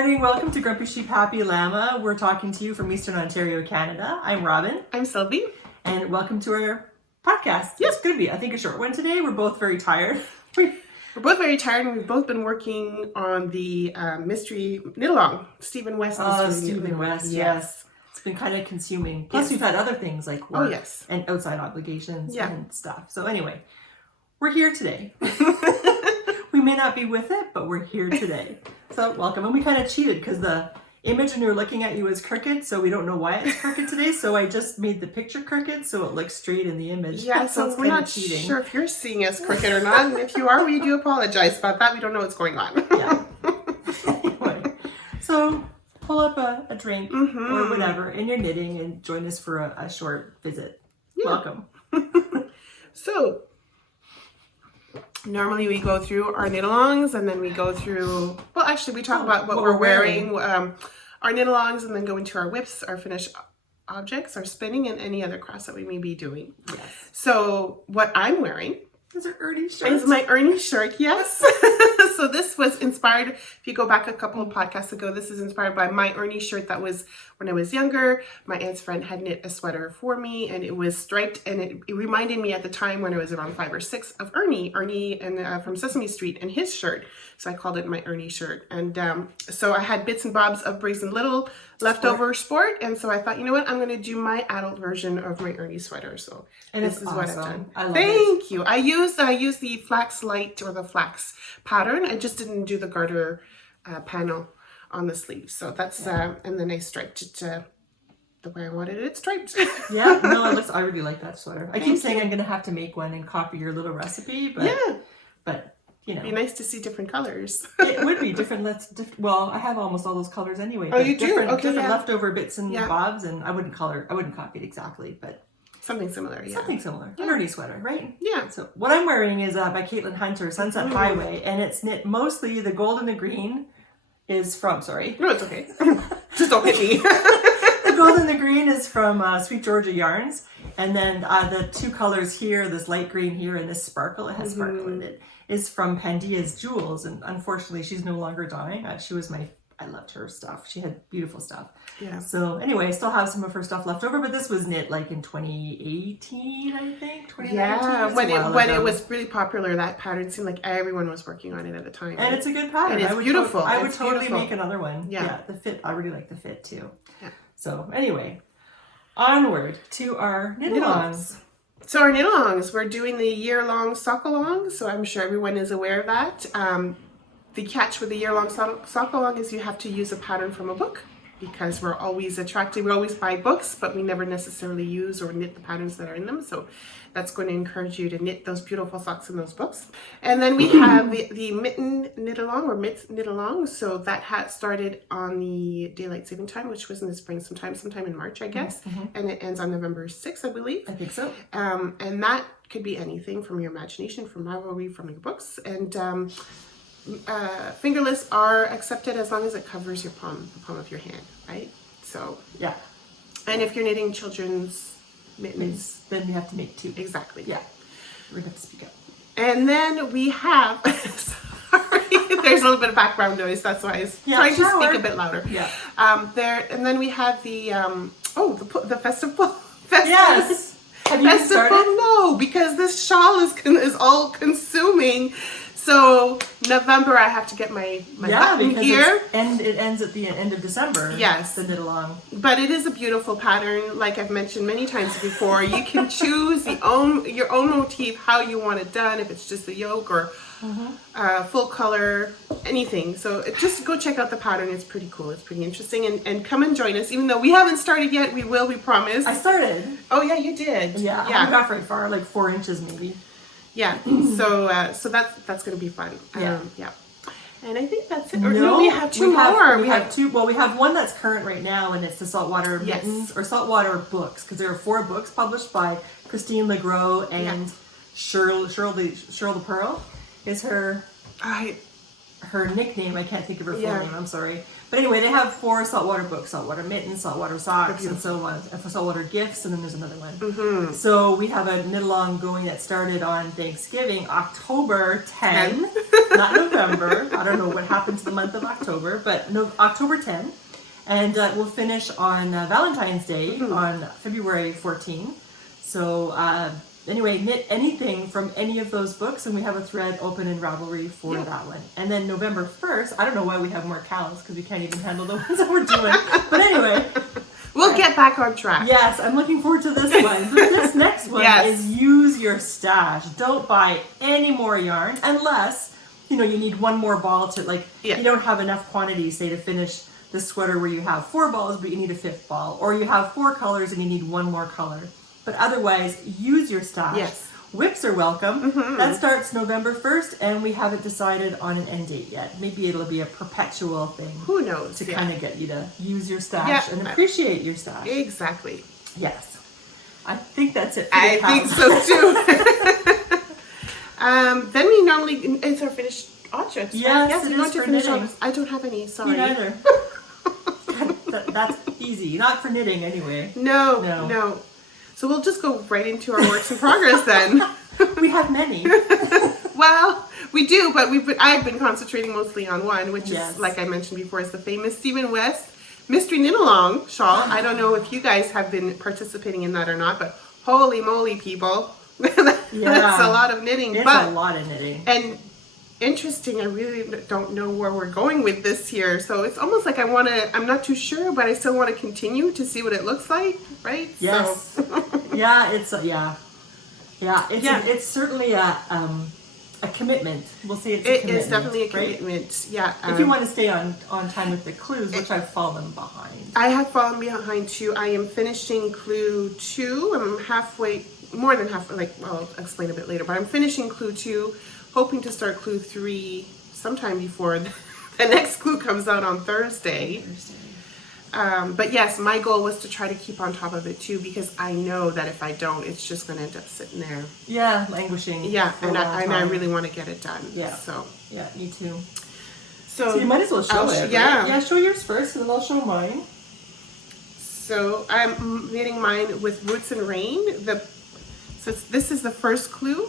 morning. Welcome to Grumpy Sheep Happy Llama. We're talking to you from Eastern Ontario, Canada. I'm Robin. I'm Sylvie. And welcome to our podcast. Yep. It's going to be, I think, a short one today. We're both very tired. We're both very tired, and we've both been working on the mystery knit-along. Stephen West. Stephen West, yes. It's been kind of consuming. Plus, we've had other things like work and outside obligations and stuff. So anyway, we're here today. We may not be with it, but we're here today. So welcome. And we kind of cheated because the image when you're looking at you is crooked, so we don't know why it's crooked today. So I just made the picture crooked so it looks straight in the image. Yeah, so we're not sure if you're seeing us crooked or not. And if you are, we do apologize about that. We don't know what's going on. Yeah. Anyway, so pull up a drink or whatever, and you're knitting, and join us for a short visit. Yeah. Welcome. So normally we go through our knit-alongs, and then we go through, well, actually we talk about what we're wearing, our knit-alongs, and then go into our whips, our finished objects, our spinning, and any other crafts that we may be doing. Yes. So what I'm wearing is an Ernie shirt. Is my Ernie shirt, yes. So this was inspired, if you go back a couple of podcasts ago, this is inspired by my Ernie shirt that was when I was younger. My aunt's friend had knit a sweater for me, and it was striped, and it reminded me at the time when I was around 5 or 6 of Ernie and from Sesame Street and his shirt. So I called it my Ernie shirt. And so I had bits and bobs of Brazen Little leftover sport, and so I thought, you know what, I'm going to do my adult version of my Ernie sweater. So this is what I've done. I love Thank you. I used the flax light or the flax pattern. I just didn't do the garter panel on the sleeve. So that's and then I striped it the way I wanted it striped. Yeah, no, I really like that sweater. I keep saying I'm going to have to make one and copy your little recipe, but you know, it'd be nice to see different colors. It would be different. Well, I have almost all those colors anyway. Oh, you do? Okay, different leftover bits and bobs, and I wouldn't copy it exactly, but something similar. Yeah, something similar. An Ernie sweater, right? Yeah. So what I'm wearing is by Caitlin Hunter, Sunset Highway, and it's knit mostly the gold and the green is from. Sorry. No, it's okay. Just don't hit me. The gold and the green is from Sweet Georgia Yarns, and then the two colors here, this light green here and this sparkle, it has sparkle in it, is from Pandia's Jewels, and unfortunately she's no longer dying. She was I loved her stuff. She had beautiful stuff. Yeah. So anyway, I still have some of her stuff left over, but this was knit like in 2018, I think. 2019. Yeah, when it was really popular, that pattern seemed like everyone was working on it at the time. And it's a good pattern. And it's beautiful. I would totally make another one. Yeah. The fit, I really like the fit too. Yeah. So anyway, onward to our knit-alongs. So our knit-alongs, we're doing the year-long Sock KAL, so I'm sure everyone is aware of that. The catch with the year-long Sock KAL is you have to use a pattern from a book, because we're always attracted, we always buy books, but we never necessarily use or knit the patterns that are in them. So that's going to encourage you to knit those beautiful socks in those books. And then we have the Mitten knit-along or Mitts knit-along. So that started on the daylight saving time, which was in the spring sometime in March, I guess. And it ends on November 6th, I believe. I think so. And that could be anything from your imagination, from Ravelry, from your books. And fingerless are accepted as long as it covers your palm, the palm of your hand, right? So yeah. And if you're knitting children's mittens, then you have to make 2. Exactly. Yeah. We're gonna have to speak up. And then we have sorry, there's a little bit of background noise. That's why I was trying to speak a bit louder. Yeah. And then we have the the festival. Yes. Have you started? No, because this shawl is all consuming. So November, I have to get my button gear. And it ends at the end of December. Yes. The knit-along. But it is a beautiful pattern. Like I've mentioned many times before, you can choose your own motif, how you want it done, if it's just a yoke or full color, anything. So just go check out the pattern. It's pretty cool. It's pretty interesting. And come and join us. Even though we haven't started yet, we promise. I started. Oh, yeah, you did. Yeah. I haven't got very far, like 4 inches maybe. Yeah, so that's gonna be fun. Yeah. And I think that's it. No, we have two more. We have two. Well, we have one that's current right now, and it's the Saltwater Mittens or Saltwater books, because there are 4 books published by Christine LeGros and Cheryl the Pearl is her. her nickname. I can't think of her full name. I'm sorry. But anyway, they have 4 saltwater books: saltwater mittens, saltwater socks, and so on. For saltwater gifts, and then there's another one. Mm-hmm. So we have a knit along going that started on Thanksgiving, October 10, not November. I don't know what happened to the month of October, but no, October 10. And we'll finish on Valentine's Day on February 14. So anyway, knit anything from any of those books, and we have a thread open in Ravelry for that one. And then November 1st, I don't know why we have more MKALs, because we can't even handle the ones that we're doing. But anyway. We'll get back on track. Yes, I'm looking forward to this one. But this next one is use your stash. Don't buy any more yarn unless, you need one more ball to, you don't have enough quantity, say, to finish the sweater where you have 4 balls, but you need a 5th ball. Or you have 4 colors and you need 1 more color. But otherwise, use your stash. Yes. Whips are welcome. Mm-hmm. That starts November 1st, and we haven't decided on an end date yet. Maybe it'll be a perpetual thing. Who knows? To kind of get you to use your stash and appreciate your stash. Exactly. Yes. I think that's it for I think so too. Then we normally, it's our finished objects. Yes, it is for knitting. I don't have any, sorry. Me neither. That's easy. Not for knitting anyway. No. So we'll just go right into our works in progress then. We have many. Well, we do, but I've been concentrating mostly on one, which is, like I mentioned before, is the famous Stephen West Mystery Knit Along shawl. I don't know if you guys have been participating in that or not, but holy moly, people. That's a lot of knitting. It's a lot of knitting. And interesting, I really don't know where we're going with this here. So it's almost like I'm not too sure, but I still want to continue to see what it looks like, right? Yes. So. It's certainly a commitment. We'll say it's a commitment. It is definitely a commitment, right? Yeah. If you want to stay on time with the clues, which I've fallen behind. I have fallen behind too. I am finishing clue 2. I'm halfway, more than halfway, I'll explain a bit later, but I'm finishing clue 2, hoping to start clue 3 sometime before the next clue comes out on Thursday. But yes, my goal was to try to keep on top of it too, because I know that if I don't, it's just going to end up sitting there. Yeah, languishing. Yeah, and I really want to get it done. Yeah. So. Yeah, me too. So you might as well show it. Yeah. Yeah, show yours first, and then I'll show mine. So I'm knitting mine with Roots and Rain. So this is the first clue,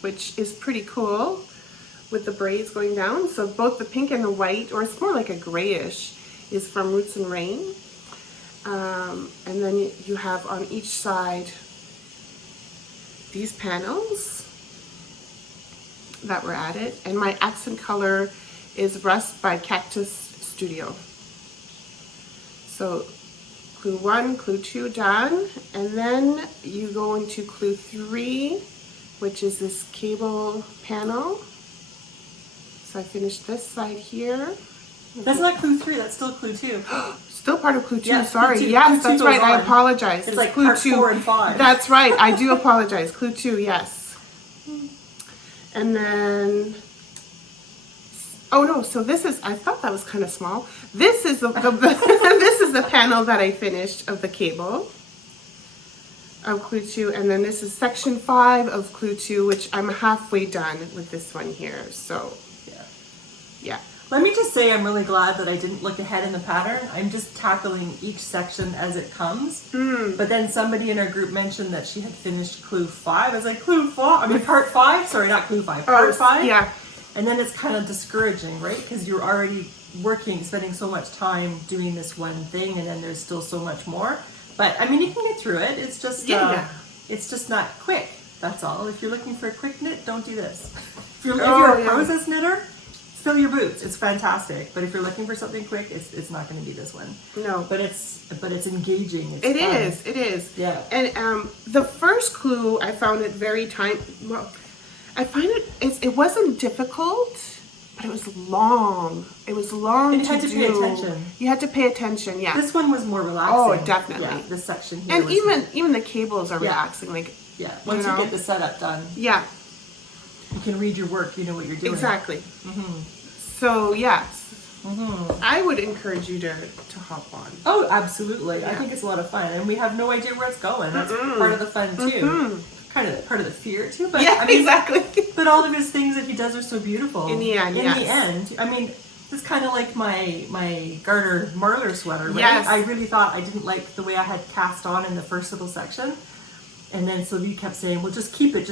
which is pretty cool, with the braids going down. So both the pink and the white, or it's more like a grayish, is from Roots and Rain. And then you have on each side these panels that were added. And my accent color is Rust by Cactus Studio. So clue 1, clue 2 done. And then you go into clue 3, which is this cable panel. So I finished this side here. That's not clue 3, that's still clue 2. Still part of clue 2, yeah, sorry. Clue 2, yes, clue that's 2 right, I on. apologize. It's like clue part 2. 4 and 5. That's right, I do apologize. Clue 2, yes. And then, oh no, so this is, I thought that was kind of small. This is this is the panel that I finished of the cable of clue 2, and then this is section 5 of clue 2, which I'm halfway done with this one here. So yeah. Let me just say I'm really glad that I didn't look ahead in the pattern. I'm just tackling each section as it comes. But then somebody in our group mentioned that she had finished clue 5. I was like, clue 5? I mean, part 5? Sorry, not clue 5. Part 5? Yeah. And then it's kind of discouraging, right? Because you're already spending so much time doing this one thing, and then there's still so much more. But I mean, you can get through it. It's just it's just not quick. That's all. If you're looking for a quick knit, don't do this. If you're a process knitter, fill your boots. It's fantastic. But if you're looking for something quick, it's not going to be this one. No. But it's engaging. It's fun. It is. Yeah. And the first clue, I found it very I find it wasn't difficult, but it was long. It was long and you had to pay attention. You had to pay attention, yeah. This one was more relaxing. Oh, definitely. Yeah, this section here. And even the cables are relaxing. Once you get the setup done. Yeah. You can read your work. You know what you're doing. Exactly. So, yes. I would encourage you to hop on. Oh, absolutely. Yeah. I think it's a lot of fun. And we have no idea where it's going. That's part of the fun, too. Kind of part of the fear, too. But, yeah, I mean, exactly. But But all of his things that he does are so beautiful. In the end, In the end. I mean, it's kind of like my garter marler sweater, right? Yes. I really thought I didn't like the way I had cast on in the first little section. And then Sylvie kept saying, well, just keep it.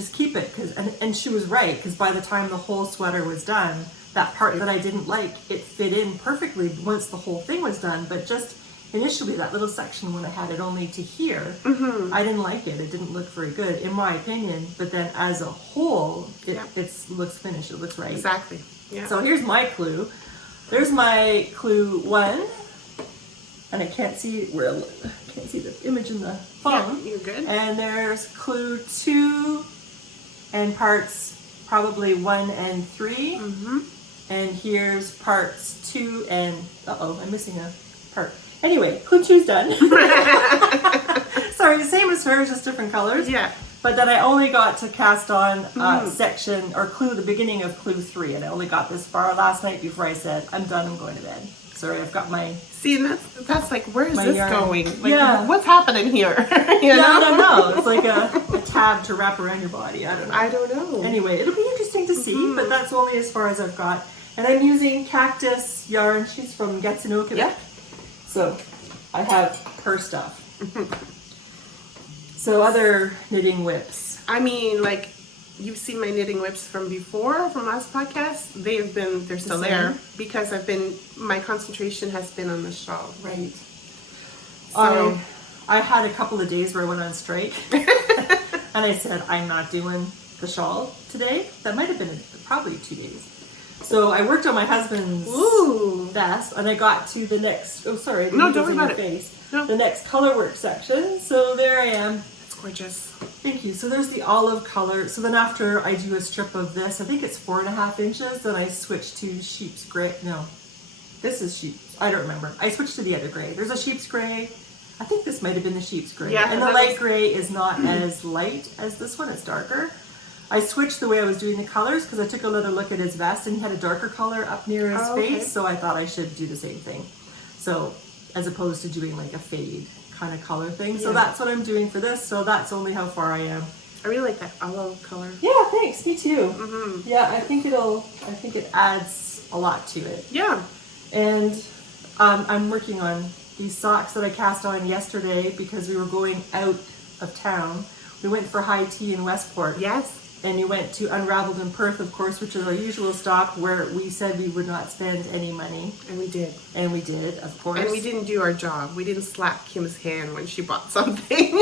And she was right, because by the time the whole sweater was done, that part that I didn't like, it fit in perfectly once the whole thing was done. But just initially, that little section when I had it only to here, I didn't like it. It didn't look very good, in my opinion. But then as a whole, it looks finished. It looks right. Exactly. Yeah. So here's my clue. There's my clue 1. And I can't see the image in the phone. Yeah, you're good. And there's clue 2 and parts probably 1 and 3. And here's parts 2 and I'm missing a part. Anyway, clue 2's done. Sorry, the same as hers, just different colors. Yeah. But then I only got to cast on section or clue, the beginning of clue 3, and I only got this far last night before I said, I'm done, I'm going to bed. Sorry, I've got my... See, and that's like, where's this yarn going? Like, what's happening here? I don't know. It's like a tab to wrap around your body. I don't know. Anyway, it'll be interesting to see, but that's only as far as I've got. And I'm using cactus yarn. She's from Gatineau, Quebec. So I have her stuff. So other knitting whips. I mean, like, you've seen my knitting whips from before, from last podcast. They're still there because my concentration has been on the shawl. Right. So I had a couple of days where I went on strike. And I said, I'm not doing the shawl today. That might have been probably 2 days. So I worked on my husband's vest, and I got to the next. Oh, sorry. No, don't worry about it. No. The next color work section. So there I am. It's gorgeous. Thank you. So there's the olive color. So then after I do a strip of this, I think it's 4.5 inches. Then I switch to sheep's gray. No, this is sheep. I don't remember. I switched to the other gray. There's a sheep's gray. I think this might have been the sheep's gray. Yeah, and the light gray is not as light as this one. It's darker. I switched the way I was doing the colors because I took a little look at his vest and he had a darker color up near his face, so I thought I should do the same thing. So as opposed to doing like a fade kind of color thing. So that's what I'm doing for this. So that's only how far I am. I really like that olive color. Yeah, thanks. Me too. Yeah, I think it adds a lot to it. Yeah. And I'm working on these socks that I cast on yesterday because we were going out of town. We went for high tea in Westport. Yes. And you went to Unraveled in Perth, of course, which is our usual stop where we said we would not spend any money. And we did. And we did, of course. And we didn't do our job. We didn't slap Kim's hand when she bought something.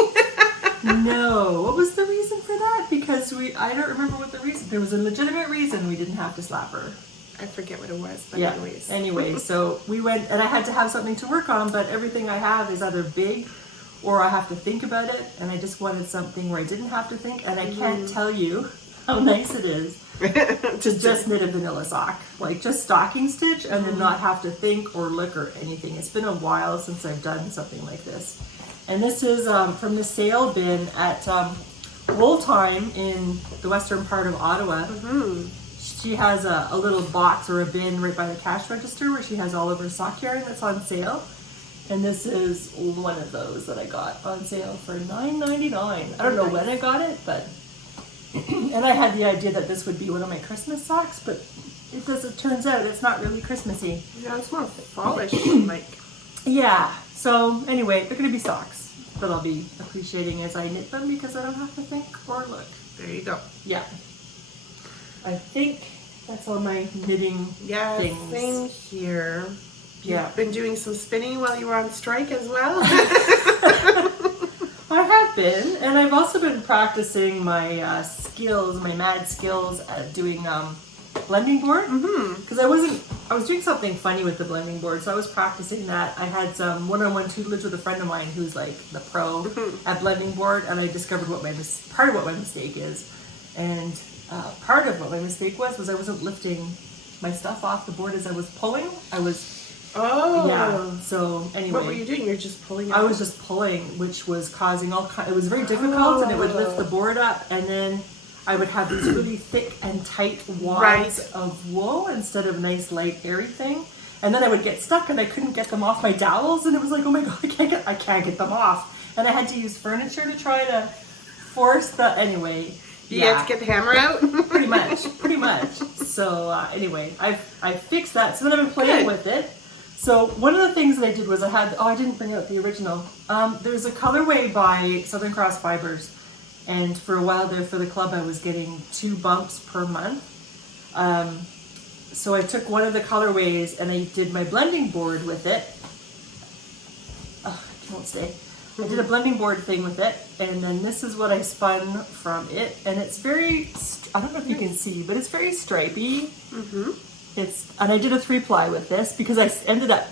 No. What was the reason for that? Because I don't remember what the reason. There was a legitimate reason we didn't have to slap her. I forget what it was, but anyways. Anyway, so we went, and I had to have something to work on, but everything I have is either big or I have to think about it, and I just wanted something where I didn't have to think, and I can't tell you how nice it is to just knit a vanilla sock. Like just stocking stitch and then not have to think or look or anything. It's been a while since I've done something like this. And this is from the sale bin at Wool Time in the western part of Ottawa. She has a little box or a bin right by the cash register where she has all of her sock yarn that's on sale. And this is one of those that I got on sale for $9.99. I don't know when I got it, but... and I had the idea that this would be one of my Christmas socks, but it turns out it's not really Christmassy. Yeah, it's more fallish, like. Yeah, so anyway, they're going to be socks that I'll be appreciating as I knit them because I don't have to think or look. There you go. Yeah. I think that's all my knitting things. Same here. Yeah. You've been doing some spinning while you were on strike as well? I have been, and I've also been practicing my skills, my mad skills at doing blending board. Because I was doing something funny with the blending board, so I was practicing that. I had some one-on-one tutelage with a friend of mine who's like the pro at blending board, and I discovered what part of what my mistake is. And part of what my mistake was I wasn't lifting my stuff off the board as I was pulling. Yeah. So anyway, what were you doing? You're just pulling it I was just pulling, which was causing it was very difficult, and it would lift the board up, and then I would have these really thick and tight wads of wool instead of a nice light airy thing. And then I would get stuck and I couldn't get them off my dowels, and it was like, oh my god, I can't get them off. And I had to use furniture to try to force anyway. You have to get the hammer out? Pretty much. So anyway, I fixed that. So then I've been playing with it. So one of the things that I did was I didn't bring out the original. There's a colorway by Southern Cross Fibers. And for a while there for the club, I was getting 2 bumps per month. So I took one of the colorways and I did my blending board with it. It won't stay. I did a blending board thing with it, and then this is what I spun from it, and it's very, I don't know if you can see, but it's very stripy. And I did a 3-ply with this because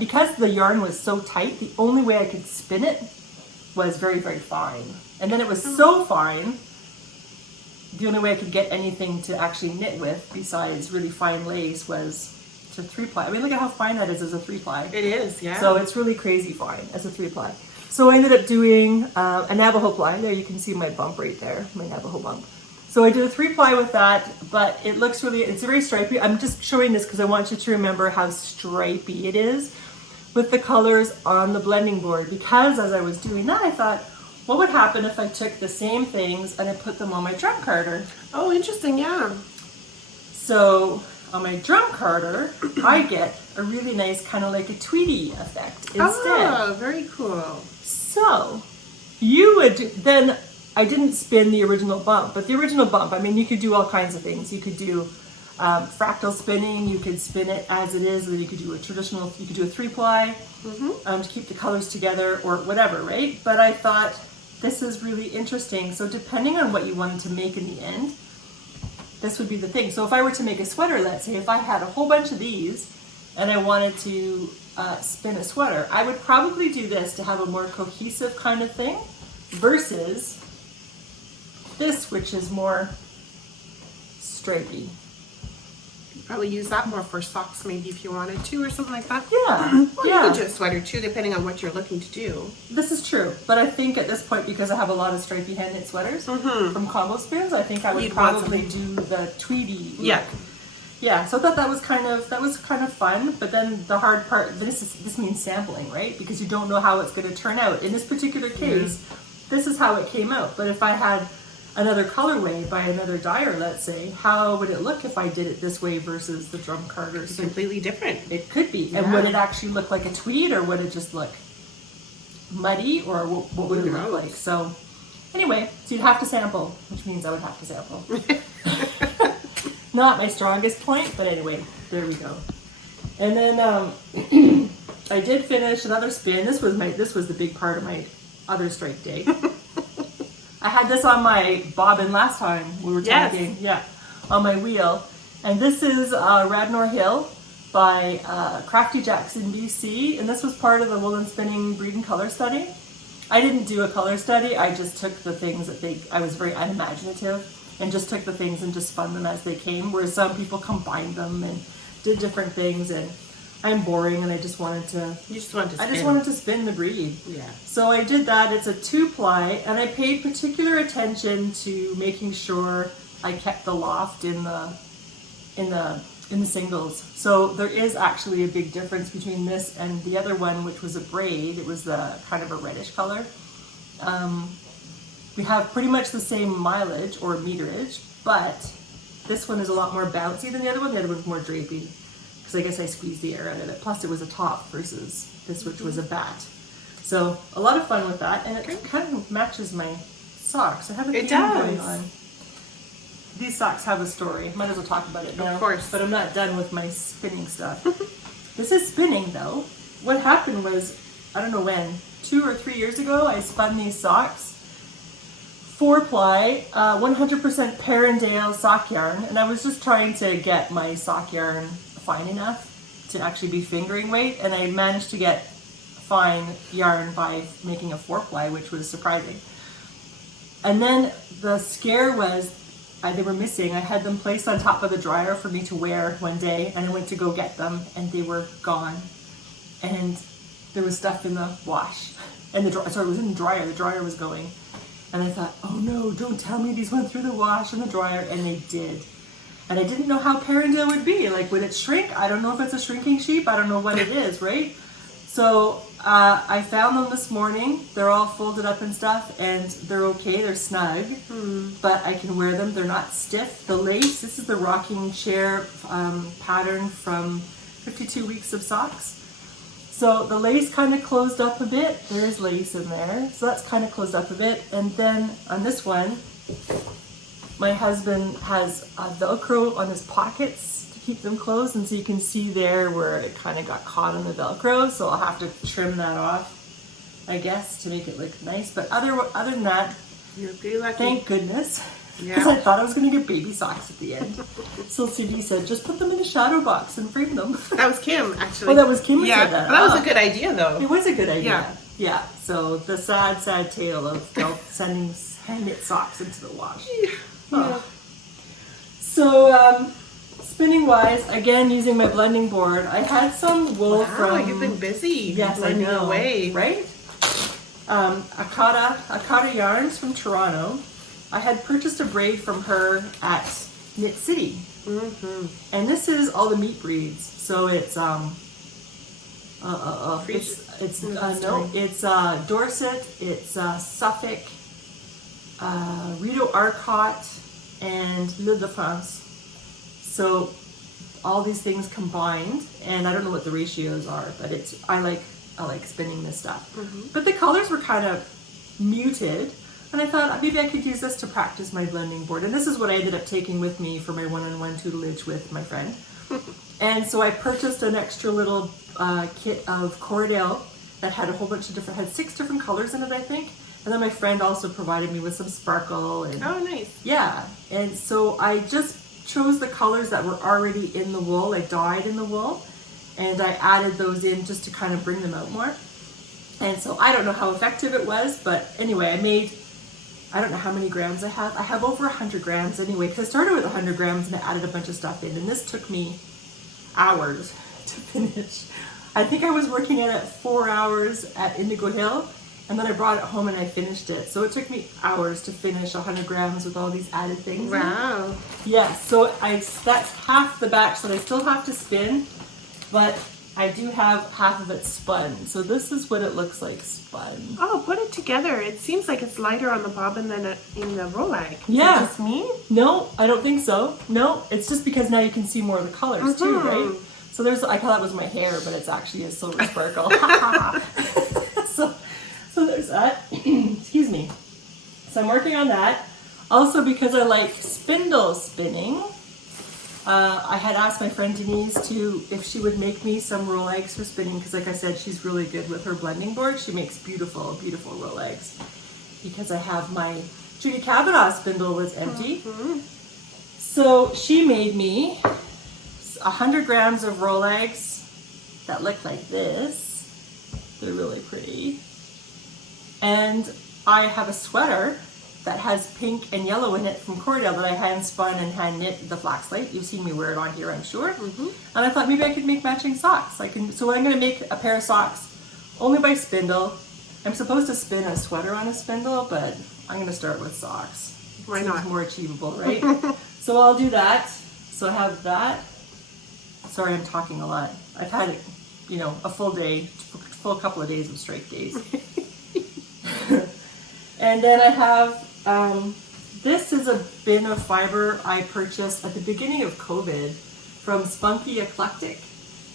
because the yarn was so tight, the only way I could spin it was very, very fine. And then it was so fine, the only way I could get anything to actually knit with besides really fine lace was to 3-ply. I mean, look at how fine that is as a 3-ply. It is, yeah. So it's really crazy fine as a 3-ply. So I ended up doing a Navajo ply. There you can see my bump right there, my Navajo bump. So I did a 3-ply with that, but it looks it's very stripy. I'm just showing this because I want you to remember how stripy it is with the colors on the blending board. Because as I was doing that, I thought, what would happen if I took the same things and I put them on my drum carder? Oh, interesting, yeah. So on my drum carder, I get a really nice kind of like a tweedy effect instead. Oh, very cool. So you would then, I didn't spin the original bump, but the original bump, I mean, you could do all kinds of things. You could do fractal spinning, you could spin it as it is, and you could do a 3-ply to keep the colors together or whatever, right? But I thought this is really interesting. So depending on what you wanted to make in the end, this would be the thing. So if I were to make a sweater, let's say, if I had a whole bunch of these and I wanted to spin a sweater, I would probably do this to have a more cohesive kind of thing versus this, which is more stripy. Probably use that more for socks maybe if you wanted to or something like that. Yeah. Well, you could do a sweater too, depending on what you're looking to do. This is true, but I think at this point, because I have a lot of stripy hand knit sweaters from combo spins, I think I would probably do the tweedy look. Yeah, so I thought that was kind of fun, but then the hard part, this means sampling, right? Because you don't know how it's going to turn out. In this particular case, this is how it came out. But if I had another colorway by another dyer, let's say, how would it look if I did it this way versus the drum carder? It's completely different. It could be. Yeah. And would it actually look like a tweed, or would it just look muddy, or what would it look like? So anyway, so you'd have to sample, which means I would have to sample. Not my strongest point, but anyway, there we go. And then I did finish another spin. This was the big part of my other strike day. I had this on my bobbin last time we were talking. Yeah, on my wheel. And this is Radnor Hill by Crafty Jackson, BC. And this was part of the Woolen Spinning Breed and Color Study. I didn't do a color study. I just took the things that I was very unimaginative and just took the things and just spun them as they came, whereas some people combined them and did different things, and I'm boring and I just wanted to spin the breed. Yeah. So I did that. It's a 2-ply, and I paid particular attention to making sure I kept the loft in the singles. So there is actually a big difference between this and the other one, which was a braid. It was the kind of a reddish color. We have pretty much the same mileage or meterage, but this one is a lot more bouncy than the other one. The other one's more drapey, because I guess I squeezed the air out of it. Plus it was a top versus this, which was a bat. So a lot of fun with that, and it kind of matches my socks. I have a theme going on. These socks have a story. Might as well talk about it now. Of course. But I'm not done with my spinning stuff. This is spinning though. What happened was, I don't know when, 2 or 3 years ago, I spun these socks. 4-ply, 100% Perendale sock yarn, and I was just trying to get my sock yarn fine enough to actually be fingering weight, and I managed to get fine yarn by making a 4-ply, which was surprising. And then the scare was they were missing. I had them placed on top of the dryer for me to wear one day, and I went to go get them, and they were gone. And there was stuff in the wash, and it was in the dryer. The dryer was going. And I thought, oh no, don't tell me these went through the wash and the dryer, and they did. And I didn't know how Perendale would be. Like, would it shrink? I don't know if it's a shrinking sheep. I don't know what it is, right? So I found them this morning. They're all folded up and stuff, and they're okay. They're snug, but I can wear them. They're not stiff. The lace, this is the rocking chair pattern from 52 Weeks of Socks. So the lace kind of closed up a bit. There is lace in there. So that's kind of closed up a bit. And then on this one, my husband has Velcro on his pockets to keep them closed. And so you can see there where it kind of got caught on the Velcro. So I'll have to trim that off, I guess, to make it look nice. But other than that, you're pretty lucky. Thank goodness. Because I thought I was going to get baby socks at the end. So CD said, just put them in a shadow box and frame them. That was Kim, actually. Oh, that was Kim who said that. That was a good idea, though. It was a good idea. Yeah. So the sad, sad tale of sending hand-knit socks into the wash. Yeah. So spinning-wise, again, using my blending board, I had some wool from... you've been busy. Yes, I know. Away. Right? Akata yarns from Toronto. I had purchased a braid from her at Knit City, and this is all the meat breeds. So it's Dorset, it's Suffolk, Rideau Arcot, and L'Île de France. So all these things combined, and I don't know what the ratios are, but I like spinning this stuff. But the colors were kind of muted. And I thought maybe I could use this to practice my blending board. And this is what I ended up taking with me for my one-on-one tutelage with my friend. And so I purchased an extra little kit of Cordell that had a whole bunch of had 6 different colors in it, I think. And then my friend also provided me with some sparkle. And, oh, nice. Yeah. And so I just chose the colors that were already in the wool. I dyed in the wool. And I added those in just to kind of bring them out more. And so I don't know how effective it was. But anyway, I don't know how many grams I have. I have over 100 grams anyway, because I started with 100 grams and I added a bunch of stuff in, and this took me hours to finish. I think I was working at it 4 hours at Indigo Hill, and then I brought it home and I finished it. So it took me hours to finish 100 grams with all these added things. Wow. Yeah, so that's half the batch that I still have to spin, but I do have half of it spun. So this is what it looks like spun. Oh, put it together. It seems like it's lighter on the bobbin than in the roll-ag. Yeah. Is it just me? No, I don't think so. No, it's just because now you can see more of the colors too, right? So I thought that was my hair, but it's actually a silver sparkle. so there's that. Excuse me. So I'm working on that. Also because I like spindle spinning. I had asked my friend Denise if she would make me some roll eggs for spinning, because like I said, she's really good with her blending board. She makes beautiful, beautiful roll eggs. Because I have my Judy Kavanaugh spindle was empty. So she made me 100 grams of roll eggs that look like this. They're really pretty. And I have a sweater that has pink and yellow in it from Cordell that I hand spun and hand knit the flax light. You've seen me wear it on here, I'm sure. And I thought maybe I could make matching socks. So I'm going to make a pair of socks only by spindle. I'm supposed to spin a sweater on a spindle, but I'm going to start with socks. Why not? It's more achievable, right? So I'll do that. So I have that. Sorry, I'm talking a lot. I've had, a full couple of days of straight days. And then I have, this is a bin of fiber I purchased at the beginning of COVID from Spunky Eclectic,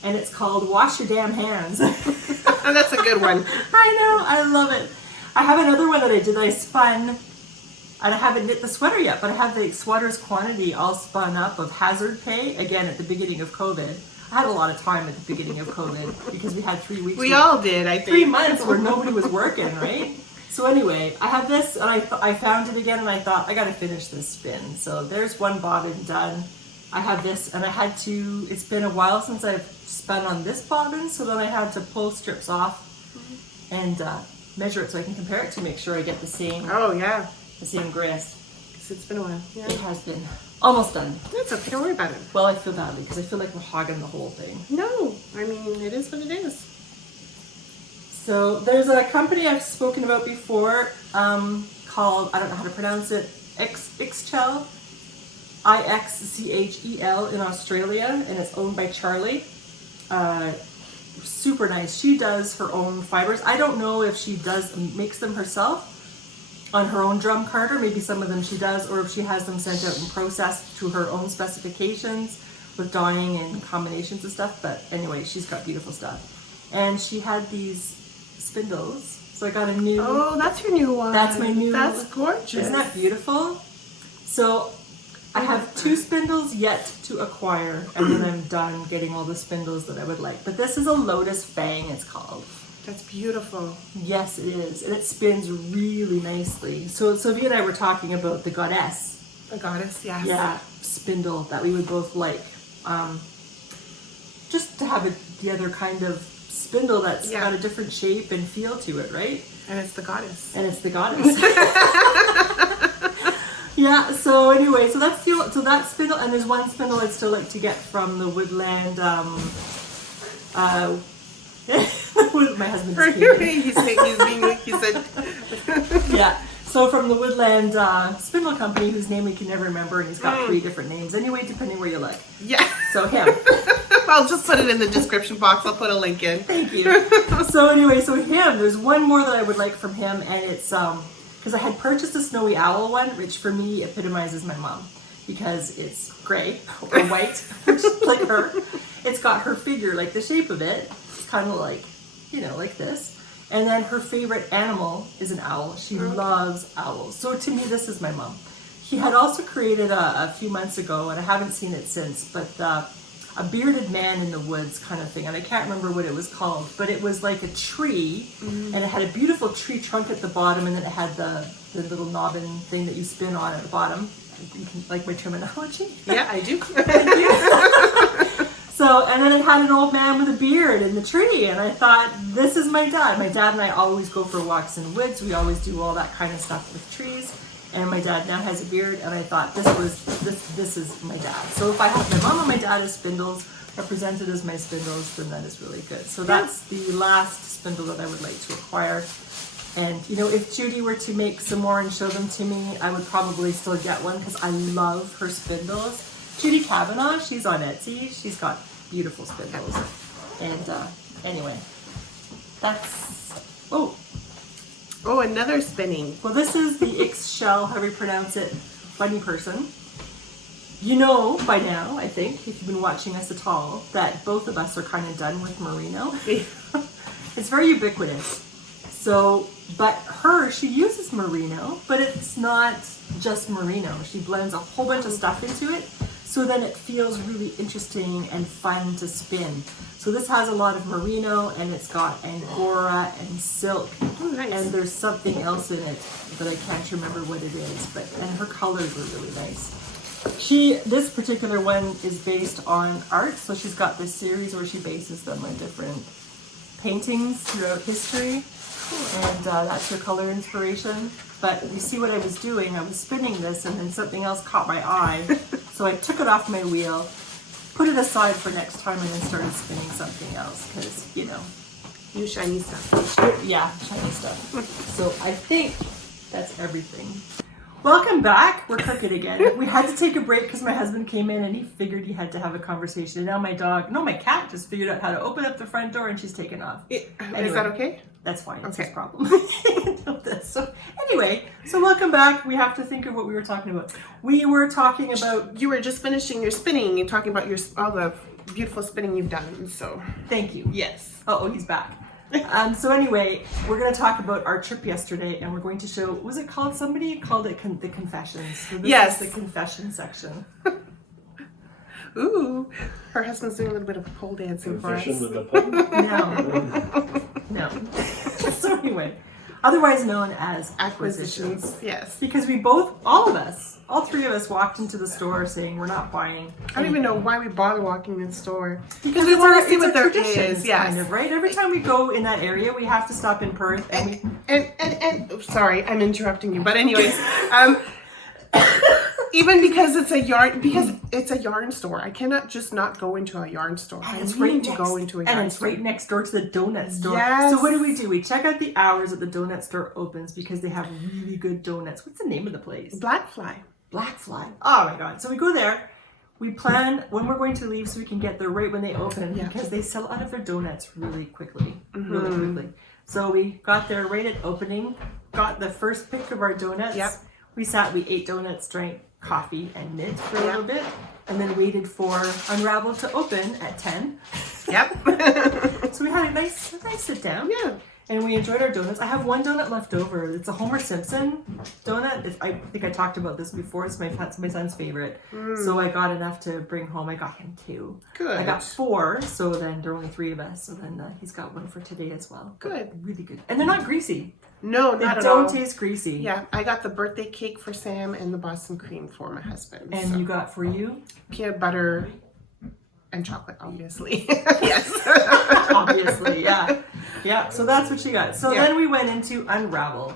and it's called Wash Your Damn Hands. That's a good one. I know, I love it. I have another one that I spun, and I haven't knit the sweater yet, but I have the sweater's quantity all spun up of hazard pay, again at the beginning of COVID. I had a lot of time at the beginning of COVID because we had 3 weeks. We all did, I think. 3 months where nobody was working, right? So anyway, I have this, and I found it again, and I thought, I gotta finish this spin. So there's one bobbin done. I have this, and it's been a while since I've spun on this bobbin, so then I had to pull strips off and measure it so I can compare it to make sure I get the same. Oh, yeah. The same grist. Because it's been a while. Yeah. It has been. Almost done. That's okay, don't worry about it. Well, I feel badly, because I feel like we're hogging the whole thing. No, I mean, it is what it is. So there's a company I've spoken about before called, I don't know how to pronounce it, IXCHEL, IXCHEL in Australia, and it's owned by Charlie. super nice. She does her own fibers. I don't know if she makes them herself on her own drum carder. Maybe some of them she does, or if she has them sent out and processed to her own specifications with dyeing and combinations of stuff. But anyway, she's got beautiful stuff. And she had these spindles. So I got a new... Oh, that's your new one. That's my new... That's gorgeous. Isn't that beautiful? So I have 2 spindles yet to acquire, and then I'm done getting all the spindles that I would like. But this is a lotus fang, it's called. That's beautiful. Yes, it is. And it spins really nicely. So Sylvia and I were talking about the goddess. The goddess, yes. Yeah, spindle that we would both like. Just to have the other kind of spindle that's got a different shape and feel to it, right? And it's the goddess. And it's the goddess. Yeah, so anyway, so that's that spindle, and there's one spindle I'd still like to get from the woodland, my husband is he said yeah, so from the woodland spindle company, whose name we can never remember, and he's got 3 different names anyway, depending where you look. Yeah. So him. I'll just put it in the description box. I'll put a link in. Thank you. So anyway, so him, there's one more that I would like from him, and it's because I had purchased a snowy owl one, which for me epitomizes my mom, because it's gray or white, which is like her. It's got her figure, like the shape of it. It's kind of like, like this. And then her favorite animal is an owl. She loves owls. So to me, this is my mom. He had also created a few months ago, and I haven't seen it since, but a bearded man in the woods kind of thing. And I can't remember what it was called, but it was like a tree, and it had a beautiful tree trunk at the bottom, and then it had the little knobbin thing that you spin on at the bottom. You can like my terminology? Yeah, I do. Thank you. So, and then it had an old man with a beard in the tree, and I thought, this is my dad. My dad and I always go for walks in the woods. We always do all that kind of stuff with trees. And my dad now has a beard, and I thought this is my dad. So if I have my mom and my dad as spindles, represented as my spindles, then that is really good. So that's the last spindle that I would like to acquire. And if Judy were to make some more and show them to me, I would probably still get one, because I love her spindles. Judy Kavanaugh, she's on Etsy. She's got beautiful spindles. And anyway, that's... Oh, another spinning. Well, this is the Ix-Shell, however you pronounce it, bunny person. You know by now, I think, if you've been watching us at all, that both of us are kind of done with merino. It's very ubiquitous. So, but she uses merino, but it's not just merino. She blends a whole bunch of stuff into it, so then it feels really interesting and fun to spin. So this has a lot of merino, and it's got angora and silk. Oh, nice. And there's something else in it that I can't remember what it is, and her colors are really nice. This particular one is based on art, so she's got this series where she bases them on different paintings throughout history, and that's her color inspiration. But you see what I was doing, I was spinning this, and then something else caught my eye, so I took it off my wheel, put it aside for next time, and then started spinning something else, because, new shiny stuff. Yeah, shiny stuff. So I think that's everything. Welcome back. We're crooked again. We had to take a break because my husband came in and he figured he had to have a conversation. And now my cat just figured out how to open up the front door, and she's taken off. Anyway, is that okay? That's fine. It's okay. his problem. So anyway, so welcome back. We have to think of what we were talking about. We were talking about... You were just finishing your spinning and talking about all the beautiful spinning you've done. So thank you. Yes. Oh, he's back. So anyway, we're going to talk about our trip yesterday, and we're going to show, what was it called? Somebody called it the confessions. So this is the confession section. Ooh, her husband's doing a little bit of pole dancing for us. Confession with a pole? No. So anyway, otherwise known as acquisitions. Yes. Because all 3 of us walked into the store saying we're not buying. I don't even know why we bother walking in the store. Because we want to see it's what there tradition, is. Yes. Kind of, right? Every time we go in that area, we have to stop in Perth, and sorry, I'm interrupting you, but anyways, even because it's a yarn store, I cannot just not go into a yarn store. And it's right next door to the donut store. Yes. So what do? We check out the hours that the donut store opens, because they have really good donuts. What's the name of the place? Blackfly. Oh my God. So we go there. we plan when we're going to leave so we can get there right when they open because they sell out of their donuts really quickly, really quickly. So we got there right at opening, got the first pick of our donuts. We ate donuts, drank coffee and knit for a little bit, and then waited for Unraveled to open at 10. So we had a nice sit down. And we enjoyed our donuts. I have one donut left over. It's a Homer Simpson donut. I think I talked about this before. It's my son's favorite. So I got enough to bring home. I got him 2. Good. I got 4, so then there are only 3 of us. So then he's got 1 for today as well. Good. But really good. And they're not greasy. No, not at all. They don't taste greasy. Yeah, I got the birthday cake for Sam and the Boston cream for my husband. And you got for you? Peanut butter and chocolate, obviously. Yes. Obviously, yeah. Yeah, so that's what she got. So then we went into Unraveled.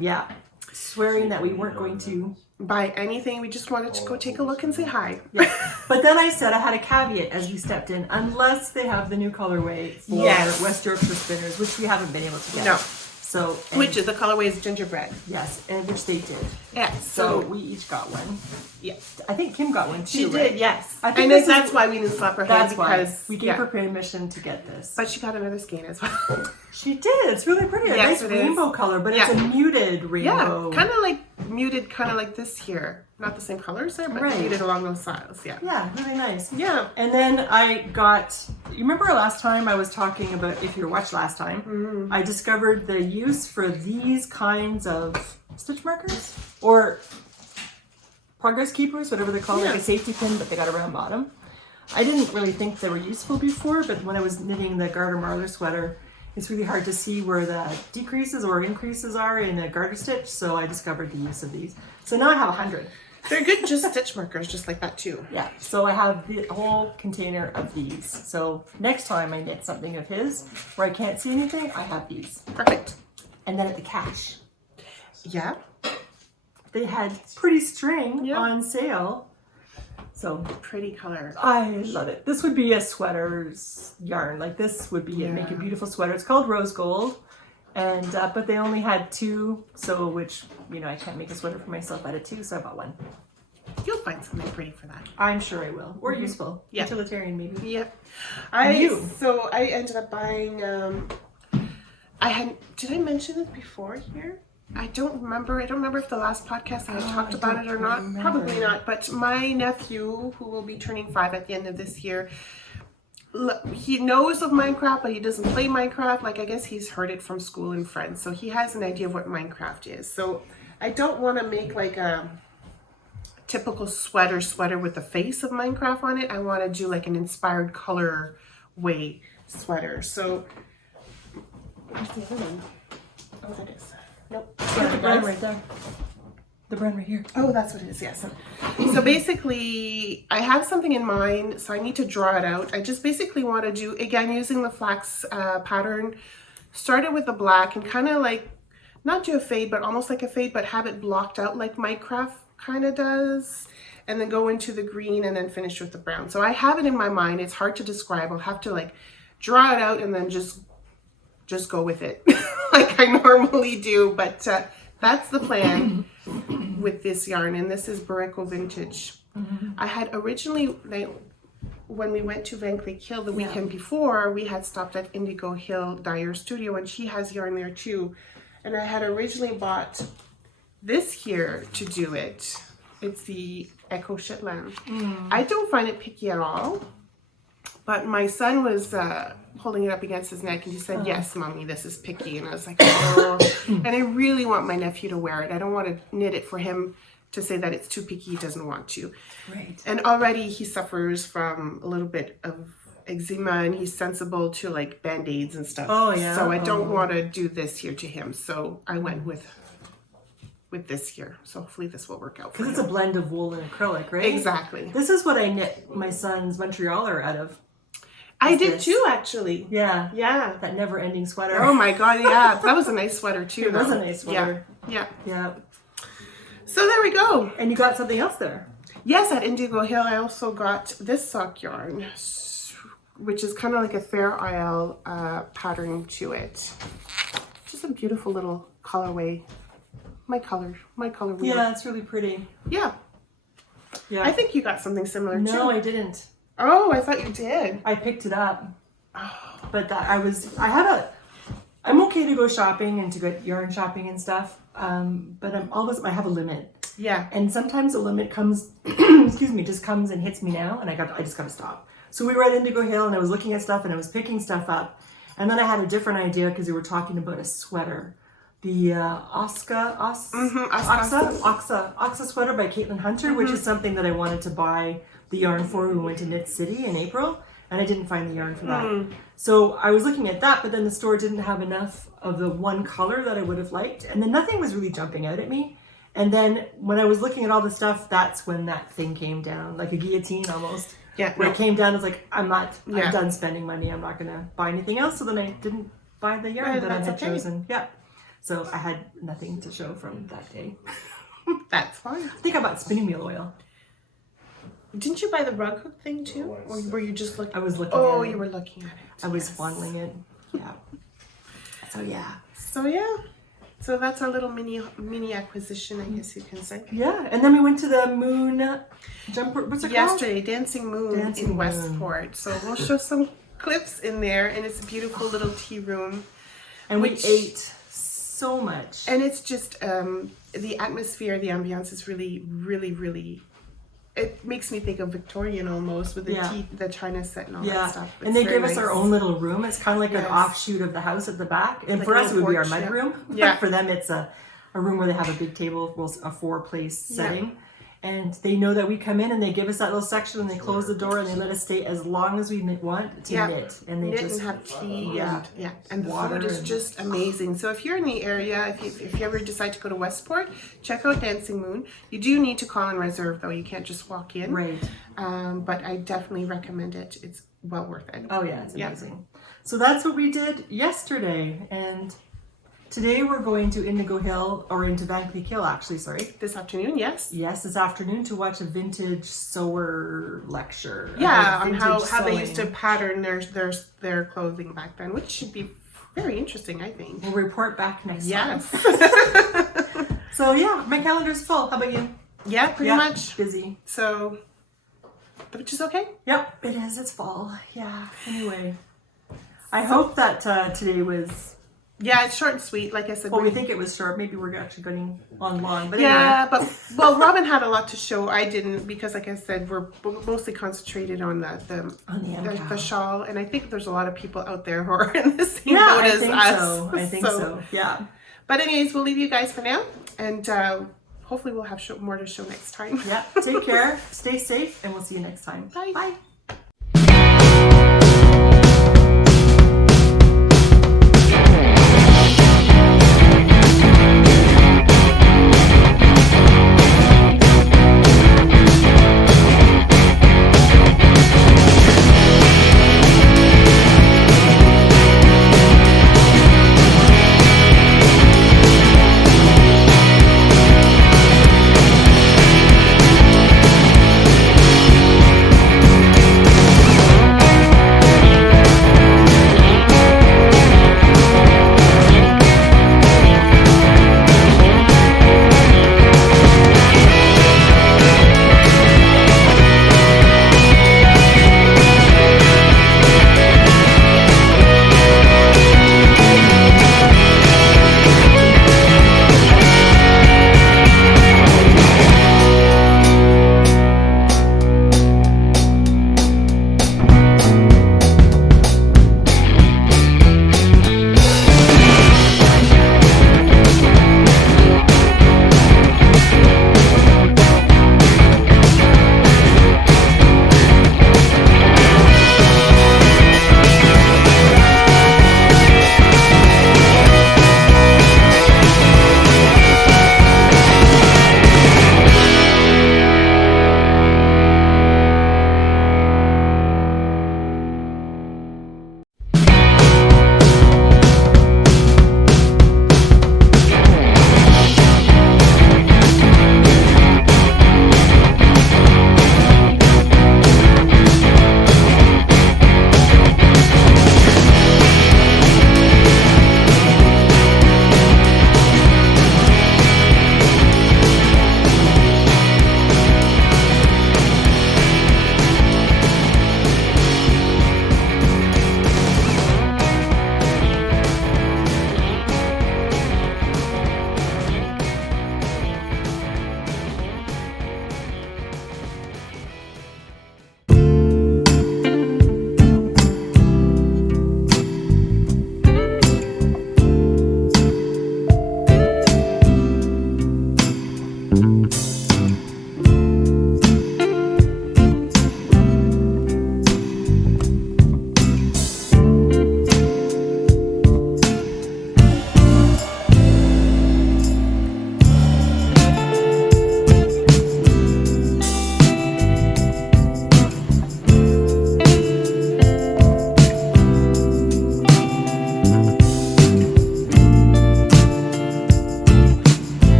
Yeah. Swearing that we weren't going to buy anything. We just wanted to go take a look and say hi. But then I said I had a caveat as we stepped in, unless they have the new colorway for West Yorkshire spinners, which we haven't been able to get. No. So, which is the colorway is gingerbread. Yes, and which they did. Yes. So we each got one. Yes. I think Kim got one too. She did, yes. I think that's why we didn't slap her hand, because we gave her permission to get this. But she got another skein as well. She did. It's really pretty. A nice rainbow color, but it's a muted rainbow. Yeah, kind of like muted, kind of like this here. Not the same colors there, but muted along those styles. Yeah. Yeah, really nice. Yeah. And then I got, you remember last time I was talking about, if you watched last time, I discovered the use for these kinds of stitch markers or progress keepers, whatever they're called, like a safety pin, but they got a round bottom. I didn't really think they were useful before, but when I was knitting the garter marler sweater, it's really hard to see where the decreases or increases are in a garter stitch, so I discovered the use of these. So now I have 100. They're good just stitch markers, just like that too. Yeah, so I have the whole container of these. So next time I knit something of his where I can't see anything, I have these. Perfect. And then at the cache. Yeah. They had pretty string on sale. So pretty color. I love it. This would be a sweater's yarn. Like this would be make a beautiful sweater. It's called rose gold. And but they only had 2, so which I can't make a sweater for myself out of 2, so I bought 1. You'll find something pretty for that. I'm sure I will, or useful, utilitarian maybe. Yep. So I ended up buying. Did I mention it before here? I don't remember. I don't remember if the last podcast I had talked about it or not. Remember. Probably not. But my nephew, who will be turning 5 at the end of this year. He knows of Minecraft, but he doesn't play Minecraft. Like, I guess he's heard it from school and friends. So he has an idea of what Minecraft is. So I don't want to make like a typical sweater with the face of Minecraft on it. I want to do like an inspired color way sweater. So where's the other one? Oh, that is. Nope. The brand right there. The brand right here. Oh, that's what it is, yes. So basically, I have something in mind, so I need to draw it out. I just basically want to do, again, using the flax pattern, started with the black and kind of like, not do a fade, but almost like a fade, but have it blocked out like Minecraft kind of does, and then go into the green and then finish with the brown. So I have it in my mind. It's hard to describe. I'll have to like draw it out and then just go with it like I normally do, but that's the plan with this yarn, and this is Barreco Vintage. I had originally, when we went to Van Cleek Hill the weekend before, we had stopped at Indigo Hill Dyer Studio, and she has yarn there too. And I had originally bought this here to do it. It's the Echo Shetland. I don't find it picky at all, but my son was holding it up against his neck and he said, yes, Mommy, this is picky. And I was like, oh. And I really want my nephew to wear it. I don't want to knit it for him to say that it's too picky, he doesn't want to. Right. And already he suffers from a little bit of eczema and he's sensible to like Band-Aids and stuff. Oh, yeah. So I don't want to do this here to him. So I went with this here. So hopefully this will work out for him. Because it's a blend of wool and acrylic, right? Exactly. This is what I knit my son's Montrealer out of. I did too, actually. Yeah. Yeah. That never-ending sweater. Oh my God, yeah. That was a nice sweater too. It was a nice sweater. Yeah. Yeah. So there we go. And you got something else there. Yes, at Indigo Hill, I also got this sock yarn, which is kind of like a Fair Isle pattern to it. Just a beautiful little colorway. My color wheel. Yeah, it's really pretty. Yeah. Yeah. I think you got something similar too. No, I didn't. Oh, I thought you did. I picked it up. But I'm okay to go shopping and to go yarn shopping and stuff. But I have a limit. Yeah. And sometimes the limit comes, excuse me, just comes and hits me now, and I just got to stop. So we were at Indigo Hill, and I was looking at stuff, and I was picking stuff up. And then I had a different idea because they were talking about a sweater. The Oxa sweater by Caitlin Hunter, which is something that I wanted to buy the yarn for when we went to Knit City in April, and I didn't find the yarn for that. So I was looking at that, but then the store didn't have enough of the one color that I would have liked, and then nothing was really jumping out at me. And then when I was looking at all the stuff, that's when that thing came down, like a guillotine almost. Yeah. When it came down, I was like, I'm done spending money. I'm not going to buy anything else. So then I didn't buy the yarn that I had chosen. Yeah. So I had nothing to show from that day. That's fine. I think I bought spinning wheel oil. Didn't you buy the rug hook thing too? Or were you just looking? I was looking at it. Oh, you were looking at it. I was fondling it. Yeah. So yeah. So that's our little mini acquisition, I guess you can say. Yeah. And then we went to the moon jumper. What's it called? Yesterday, Dancing Moon in Westport. So we'll show some clips in there, and it's a beautiful little tea room. And we ate so much. And it's just the atmosphere, the ambiance is really, really, really. It makes me think of Victorian almost with the tea, the china set and all that stuff. And they gave us our own little room. It's kind of like an offshoot of the house at the back. And like for us, it would be our mud room. Yeah. For them, it's a room where they have a big table, a 4-place setting. And they know that we come in and they give us that little section and they close the door and they let us stay as long as we want to knit. And they knit just and have tea and the food is just amazing. So if you're in the area, if you ever decide to go to Westport, check out Dancing Moon. You do need to call and reserve though. You can't just walk in. Right. But I definitely recommend it. It's well worth it. Oh yeah, it's amazing. So that's what we did yesterday, and today we're going to Indigo Hill, or into Vankleek Hill actually, sorry. This afternoon, yes. Yes, this afternoon to watch a vintage sewer lecture. Yeah, on how they used to pattern their clothing back then, which should be very interesting, I think. We'll report back next time. Yes. So yeah, my calendar's full. How about you? Yeah, pretty much. Busy. So, which is okay? Yep, it is. It's fall. Yeah, anyway. I hope that today was... Yeah, it's short and sweet, like I said. Well, we think it was short. Maybe we're actually going on long. But yeah, anyway. Robin had a lot to show. I didn't because, like I said, we're mostly concentrated on the shawl. And I think there's a lot of people out there who are in the same boat as us. I think so. Yeah. But anyways, we'll leave you guys for now. And hopefully we'll have more to show next time. Yeah. Take care. Stay safe. And we'll see you next time. Bye. Bye.